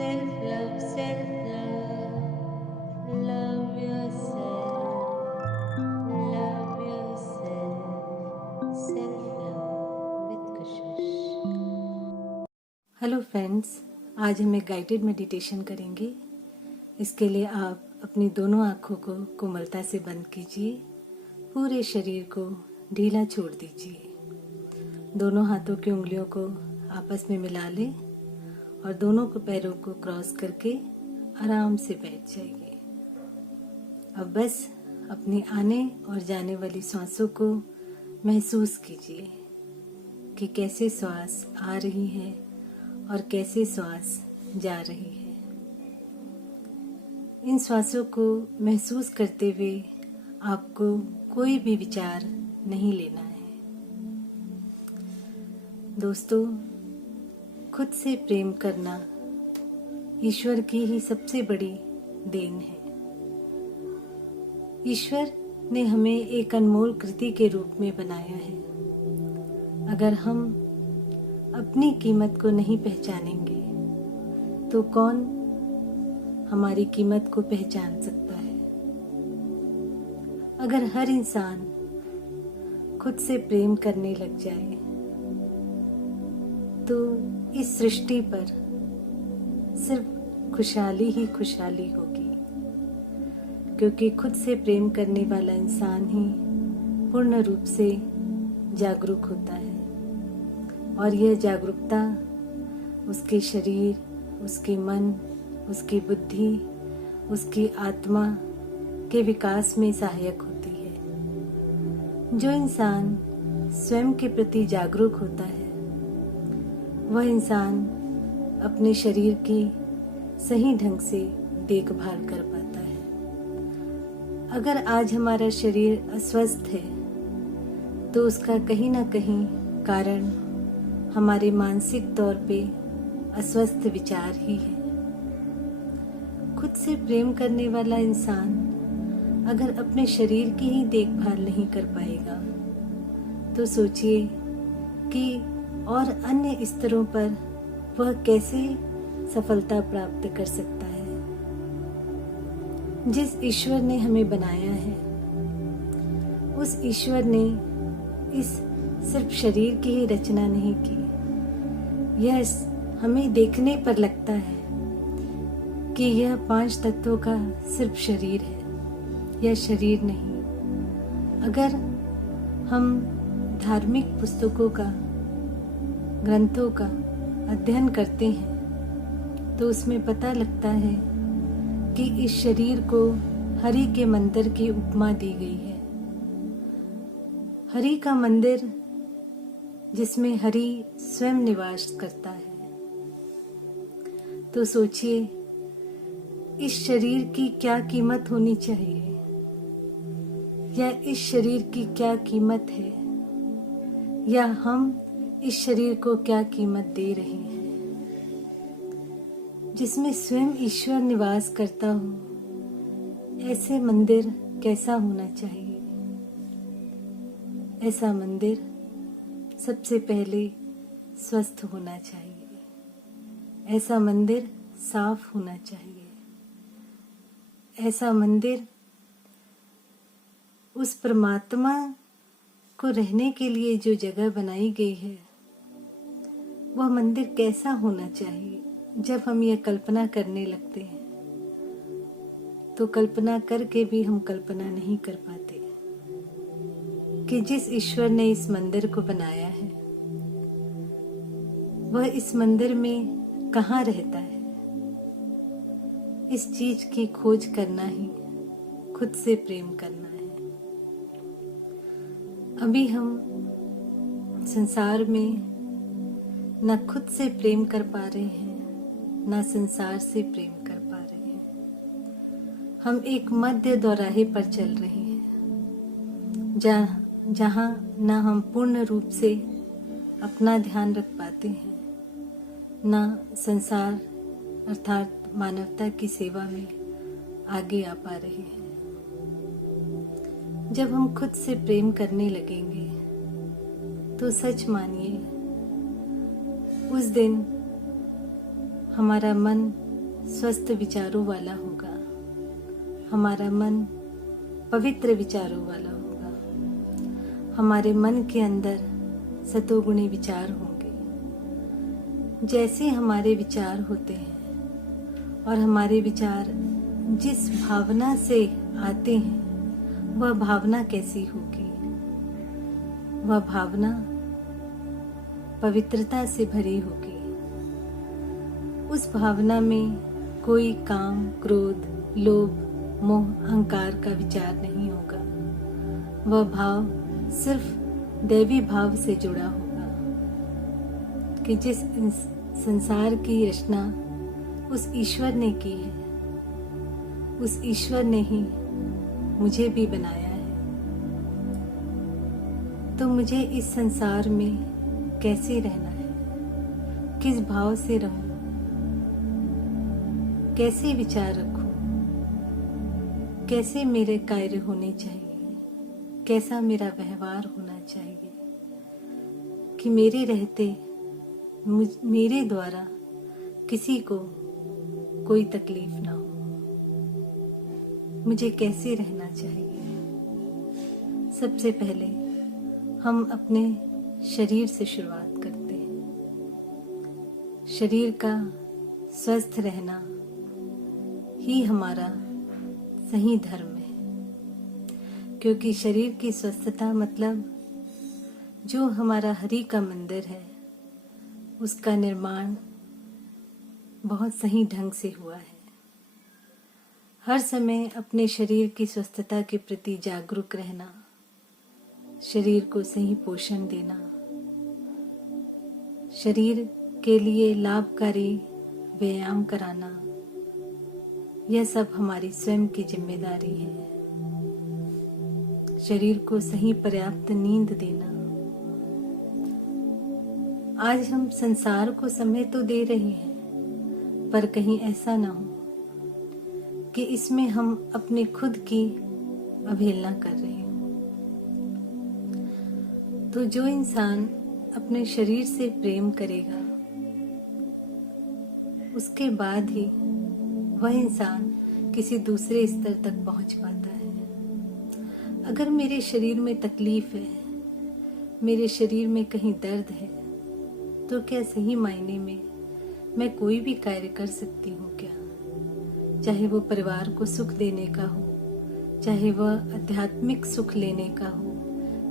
Self love, self love, love yourself, love yourself, self love with Kushush। Hello friends, आज हम एक guided meditation करेंगे। इसके लिए आप अपनी दोनों आँखों को कोमलता से बंद कीजिए, पूरे शरीर को ढीला छोड़ दीजिए। दोनों हाथों की उंगलियों को आपस में मिला लें और दोनों को पैरों को क्रॉस करके आराम से बैठ जाइए। अब बस अपनी आने और जाने वाली सांसों को महसूस कीजिए कि कैसे श्वास आ रही है और कैसे श्वास जा रही है। इन श्वासों को महसूस करते हुए आपको कोई भी विचार नहीं लेना है। दोस्तों, खुद से प्रेम करना ईश्वर की ही सबसे बड़ी देन है। ईश्वर ने हमें एक अनमोल कृति के रूप में बनाया है। अगर हम अपनी कीमत को नहीं पहचानेंगे तो कौन हमारी कीमत को पहचान सकता है। अगर हर इंसान खुद से प्रेम करने लग जाए तो इस सृष्टि पर सिर्फ खुशहाली ही खुशहाली होगी, क्योंकि खुद से प्रेम करने वाला इंसान ही पूर्ण रूप से जागरूक होता है और यह जागरूकता उसके शरीर, उसके मन, उसकी बुद्धि, उसकी आत्मा के विकास में सहायक होती है। जो इंसान स्वयं के प्रति जागरूक होता है वह इंसान अपने शरीर की सही ढंग से देखभाल कर पाता है। अगर आज हमारा शरीर अस्वस्थ है तो उसका कहीं ना कहीं कारण हमारे मानसिक तौर पे अस्वस्थ विचार ही है। खुद से प्रेम करने वाला इंसान अगर अपने शरीर की ही देखभाल नहीं कर पाएगा तो सोचिए कि और अन्य स्तरों पर वह कैसे सफलता प्राप्त कर सकता है। जिस ईश्वर ने हमें बनाया है उस ईश्वर ने इस सिर्फ शरीर की ही रचना नहीं की। यह हमें देखने पर लगता है कि यह 5 तत्वों का सिर्फ शरीर है। यह शरीर नहीं। अगर हम धार्मिक पुस्तकों का, ग्रंथों का अध्ययन करते हैं तो उसमें पता लगता है कि इस शरीर को हरि के मंदिर की उपमा दी गई है। हरि का मंदिर जिसमें हरि स्वयं निवास करता है। तो सोचिए इस शरीर की क्या कीमत होनी चाहिए, या इस शरीर की क्या कीमत है, या हम इस शरीर को क्या कीमत दे रहे हैं। जिसमें स्वयं ईश्वर निवास करता हो ऐसे मंदिर कैसा होना चाहिए। ऐसा मंदिर सबसे पहले स्वस्थ होना चाहिए। ऐसा मंदिर साफ होना चाहिए। ऐसा मंदिर उस परमात्मा को रहने के लिए जो जगह बनाई गई है वह मंदिर कैसा होना चाहिए। जब हम यह कल्पना करने लगते हैं तो कल्पना करके भी हम कल्पना नहीं कर पाते कि जिस ईश्वर ने इस मंदिर को बनाया है वह इस मंदिर में कहाँ रहता है। इस चीज की खोज करना ही खुद से प्रेम करना है। अभी हम संसार में न खुद से प्रेम कर पा रहे हैं न संसार से प्रेम कर पा रहे हैं। हम एक मध्य दौराहे पर चल रहे हैं जहाँ न हम पूर्ण रूप से अपना ध्यान रख पाते हैं न संसार अर्थात मानवता की सेवा में आगे आ पा रहे हैं। जब हम खुद से प्रेम करने लगेंगे तो सच मानिए उस दिन हमारा मन स्वस्थ विचारों वाला होगा, हमारा मन पवित्र विचारों वाला होगा, हमारे मन के अंदर सतोगुणी विचार होंगे। जैसे हमारे विचार होते हैं और हमारे विचार जिस भावना से आते हैं वह भावना कैसी होगी? वह भावना पवित्रता से भरी होगी। उस भावना में कोई काम, क्रोध, लोभ, मोह, अहंकार का विचार नहीं होगा। वह भाव सिर्फ दैवी भाव से जुड़ा होगा कि जिस संसार की रचना उस ईश्वर ने की है, उस ईश्वर ने ही मुझे भी बनाया है। तो मुझे इस संसार में कैसे रहना है, किस भाव से रहूं, कैसे विचार रखूं, कैसे मेरे कार्य होने चाहिए, कैसा मेरा व्यवहार होना चाहिए कि मेरे रहते मेरे द्वारा किसी को कोई तकलीफ ना हो। मुझे कैसे रहना चाहिए? सबसे पहले हम अपने शरीर से शुरुआत करते हैं। शरीर का स्वस्थ रहना ही हमारा सही धर्म है, क्योंकि शरीर की स्वस्थता मतलब जो हमारा हरि का मंदिर है उसका निर्माण बहुत सही ढंग से हुआ है। हर समय अपने शरीर की स्वस्थता के प्रति जागरूक रहना, शरीर को सही पोषण देना, शरीर के लिए लाभकारी व्यायाम कराना, यह सब हमारी स्वयं की जिम्मेदारी है। शरीर को सही पर्याप्त नींद देना। आज हम संसार को समय तो दे रहे हैं, पर कहीं ऐसा ना हो कि इसमें हम अपने खुद की अवहेलना कर रहे हो। तो जो इंसान अपने शरीर से प्रेम करेगा उसके बाद ही वह इंसान किसी दूसरे स्तर तक पहुंच पाता है। अगर मेरे शरीर में तकलीफ है, मेरे शरीर में कहीं दर्द है, तो क्या सही मायने में मैं कोई भी कार्य कर सकती हूँ क्या? चाहे वो परिवार को सुख देने का हो, चाहे वह आध्यात्मिक सुख लेने का हो,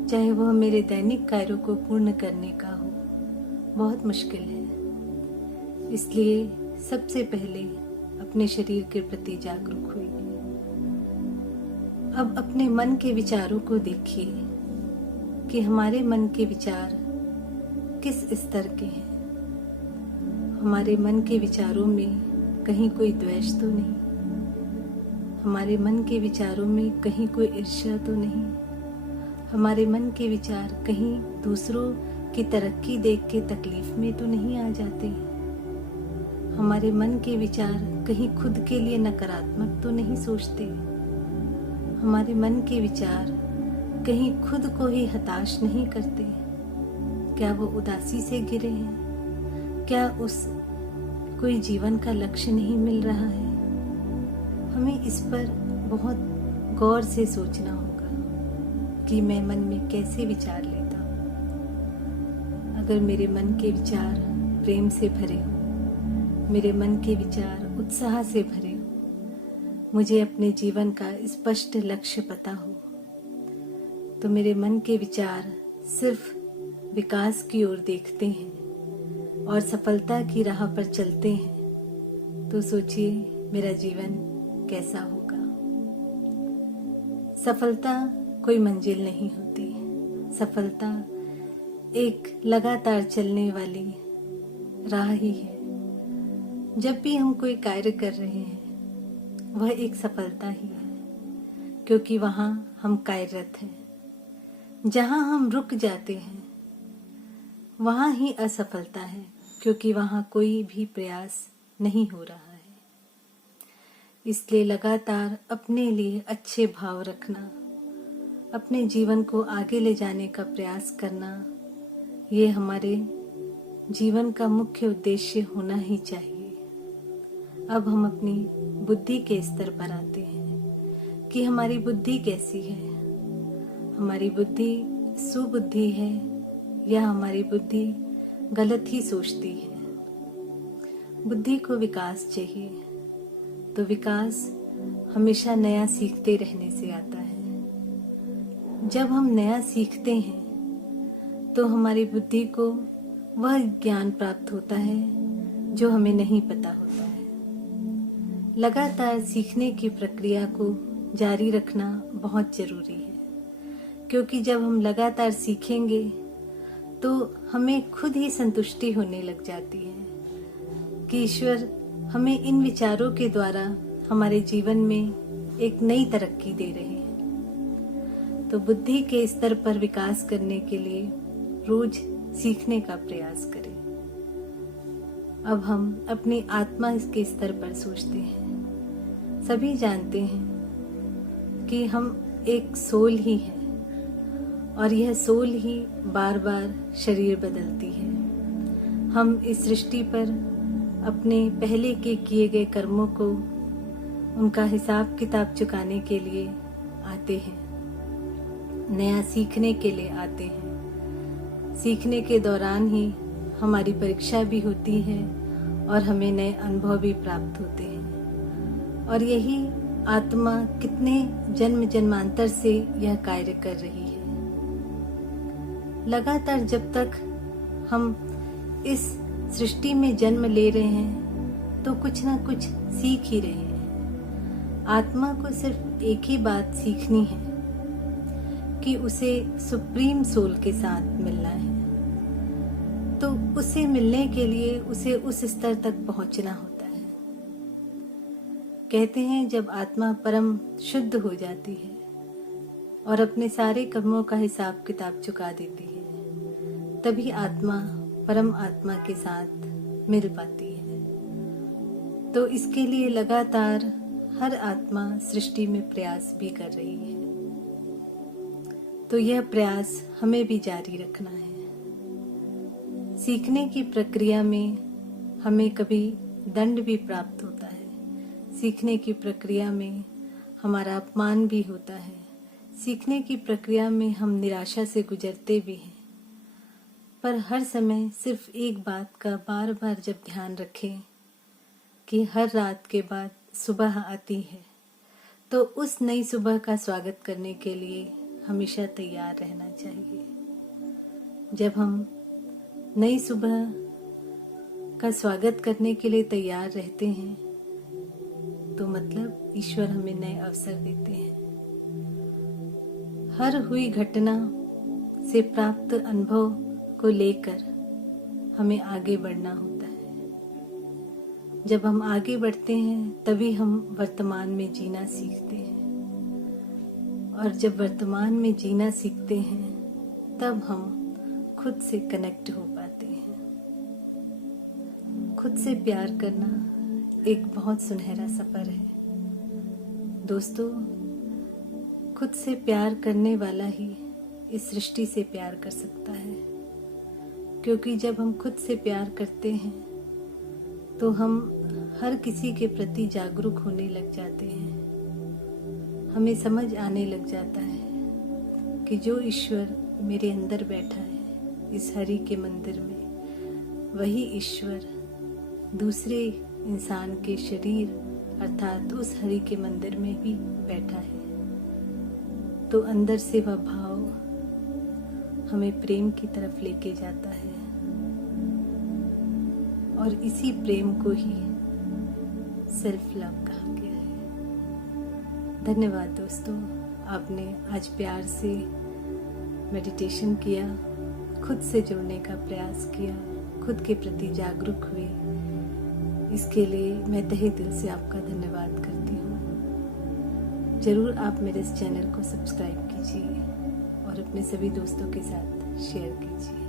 चाहे वह मेरे दैनिक कार्यों को पूर्ण करने का हो, बहुत मुश्किल है। इसलिए सबसे पहले अपने शरीर के प्रति जागरूक होइए। अब अपने मन के विचारों को देखिए कि हमारे मन के विचार किस स्तर के हैं। हमारे मन के विचारों में कहीं कोई द्वेष तो नहीं, हमारे मन के विचारों में कहीं कोई ईर्ष्या तो नहीं, हमारे मन के विचार कहीं दूसरों की तरक्की देख के तकलीफ में तो नहीं आ जाते, हमारे मन के विचार कहीं खुद के लिए नकारात्मक तो नहीं सोचते, हमारे मन के विचार कहीं खुद को ही हताश नहीं करते। क्या वो उदासी से गिरे हैं? क्या उस कोई जीवन का लक्ष्य नहीं मिल रहा है? हमें इस पर बहुत गौर से सोचना होगा कि मैं मन में कैसे विचार लेता हूँ। अगर मेरे मन के विचार प्रेम से भरे हो, मेरे मन के विचार उत्साह से भरे हो, मुझे अपने जीवन का स्पष्ट लक्ष्य पता हो, तो मेरे मन के विचार सिर्फ विकास की ओर देखते हैं और सफलता की राह पर चलते हैं, तो सोचिए मेरा जीवन कैसा होगा। सफलता कोई मंजिल नहीं होती, सफलता एक लगातार चलने वाली राह ही है। जब भी हम कोई कार्य कर रहे हैं वह एक सफलता ही है, क्योंकि वहां हम कार्यरत हैं। जहां हम रुक जाते हैं वहां ही असफलता है, क्योंकि वहां कोई भी प्रयास नहीं हो रहा है। इसलिए लगातार अपने लिए अच्छे भाव रखना, अपने जीवन को आगे ले जाने का प्रयास करना, ये हमारे जीवन का मुख्य उद्देश्य होना ही चाहिए। अब हम अपनी बुद्धि के स्तर पर आते हैं कि हमारी बुद्धि कैसी है। हमारी बुद्धि सुबुद्धि है या हमारी बुद्धि गलत ही सोचती है। बुद्धि को विकास चाहिए, तो विकास हमेशा नया सीखते रहने से आता है। जब हम नया सीखते हैं तो हमारी बुद्धि को वह ज्ञान प्राप्त होता है जो हमें नहीं पता होता है। लगातार सीखने की प्रक्रिया को जारी रखना बहुत जरूरी है, क्योंकि जब हम लगातार सीखेंगे तो हमें खुद ही संतुष्टि होने लग जाती है कि ईश्वर हमें इन विचारों के द्वारा हमारे जीवन में एक नई तरक्की दे रहे हैं। तो बुद्धि के स्तर पर विकास करने के लिए रोज सीखने का प्रयास करें। अब हम अपनी आत्मा के स्तर पर सोचते हैं। सभी जानते हैं कि हम एक सोल ही हैं और यह सोल ही बार बार शरीर बदलती है। हम इस सृष्टि पर अपने पहले के किए गए कर्मों को उनका हिसाब किताब चुकाने के लिए आते हैं, नया सीखने के लिए आते हैं। सीखने के दौरान ही हमारी परीक्षा भी होती है और हमें नए अनुभव भी प्राप्त होते हैं। और यही आत्मा कितने जन्म जन्मांतर से यह कार्य कर रही है। लगातार जब तक हम इस सृष्टि में जन्म ले रहे हैं तो कुछ ना कुछ सीख ही रहे हैं। आत्मा को सिर्फ एक ही बात सीखनी है कि उसे सुप्रीम सोल के साथ मिलना है। तो उसे मिलने के लिए उसे उस स्तर तक पहुंचना होता है। कहते हैं जब आत्मा परम शुद्ध हो जाती है और अपने सारे कर्मों का हिसाब किताब चुका देती है, तभी आत्मा परम आत्मा के साथ मिल पाती है। तो इसके लिए लगातार हर आत्मा सृष्टि में प्रयास भी कर रही है। तो यह प्रयास हमें भी जारी रखना है। सीखने की प्रक्रिया में हमें कभी दंड भी प्राप्त होता है। सीखने की प्रक्रिया में हमारा अपमान भी होता है। सीखने की प्रक्रिया में हम निराशा से गुजरते भी हैं। पर हर समय सिर्फ एक बात का बार बार जब ध्यान रखें कि हर रात के बाद सुबह आती है, तो उस नई सुबह का स्वागत करने के लिए हमेशा तैयार रहना चाहिए। जब हम नई सुबह का स्वागत करने के लिए तैयार रहते हैं तो मतलब ईश्वर हमें नए अवसर देते हैं। हर हुई घटना से प्राप्त अनुभव को लेकर हमें आगे बढ़ना होता है। जब हम आगे बढ़ते हैं तभी हम वर्तमान में जीना सीखते हैं, और जब वर्तमान में जीना सीखते हैं तब हम खुद से कनेक्ट हो पाते हैं। खुद से प्यार करना एक बहुत सुनहरा सफर है दोस्तों। खुद से प्यार करने वाला ही इस सृष्टि से प्यार कर सकता है, क्योंकि जब हम खुद से प्यार करते हैं तो हम हर किसी के प्रति जागरूक होने लग जाते हैं। हमें समझ आने लग जाता है कि जो ईश्वर मेरे अंदर बैठा है इस हरि के मंदिर में, वही ईश्वर दूसरे इंसान के शरीर अर्थात उस हरि के मंदिर में भी बैठा है। तो अंदर से वह भाव हमें प्रेम की तरफ लेके जाता है, और इसी प्रेम को ही सेल्फ लव कहा गया है। धन्यवाद दोस्तों, आपने आज प्यार से मेडिटेशन किया, खुद से जुड़ने का प्रयास किया, खुद के प्रति जागरूक हुए। इसके लिए मैं तहे दिल से आपका धन्यवाद करती हूँ। जरूर आप मेरे इस चैनल को सब्सक्राइब कीजिए और अपने सभी दोस्तों के साथ शेयर कीजिए।